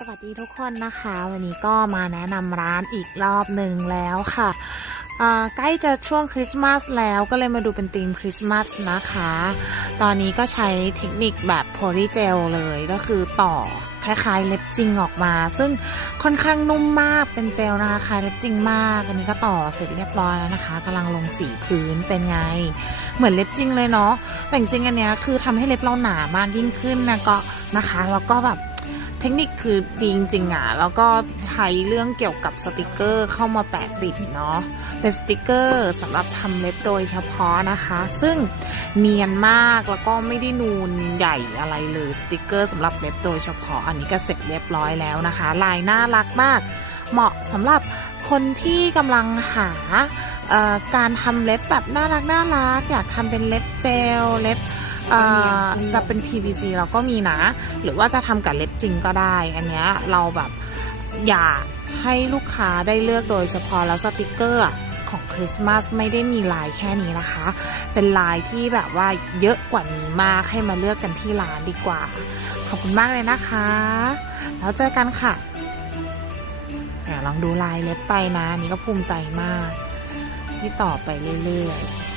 สวัสดีทุกคนนะคะ วันนี้ก็มาแนะนำร้านอีกรอบหนึ่งแล้วค่ะใกล้จะช่วงคริสต์มาสแล้วก็เลยมาดูเป็นธีมคริสต์มาสนะคะ ตอนนี้ก็ใช้เทคนิคแบบโพลีเจลเลยก็คือต่อคล้ายๆเล็บจริงออกมา ซึ่งค่อนข้างนุ่มมากเป็นเจลนะคะคล้ายเล็บจริงมาก อันนี้ก็ต่อเสร็จเรียบร้อยแล้วนะคะกำลังลงสีพื้นเป็นไง เหมือนเล็บจริงเลยเนาะแต่จริงอันเนี้ยคือทำให้เล็บเราหนามากยิ่งขึ้นนะก็นะคะแล้วก็แบบ เทคนิคคือดีจริงๆอะ แล้วก็ใช้เรื่องเกี่ยวกับสติกเกอร์เข้ามาแปะติดเนาะเป็นสติกเกอร์สำหรับทำเล็บโดยเฉพาะนะคะ ซึ่งเนียนมากแล้วก็ไม่ได้นูนใหญ่อะไรเลยสติกเกอร์สำหรับเล็บโดยเฉพาะอันนี้ก็เสร็จเรียบร้อยแล้วนะคะ ลายน่ารักมาก เหมาะสำหรับคนที่กำลังหาการทำเล็บแบบน่ารักน่ารักอยากทำเป็นเล็บเจลเล็บ จะเป็น PVC เราก็มีนะ หรือว่าจะทำกับเล็บจริงก็ได้ อันเนี้ยเราแบบอยากให้ลูกค้าได้เลือกโดยเฉพาะแล้วสติกเกอร์ของคริสต์มาสไม่ได้มีลายแค่นี้นะคะ เป็นลายที่แบบว่าเยอะกว่านี้มากให้มาเลือกกันที่ร้านดีกว่า ขอบคุณมากเลยนะคะ แล้วเจอกันค่ะลองดูลายเล็บไปนะนนี่ก็ภูมิใจมาก ที่ต่อไปเรื่อยๆ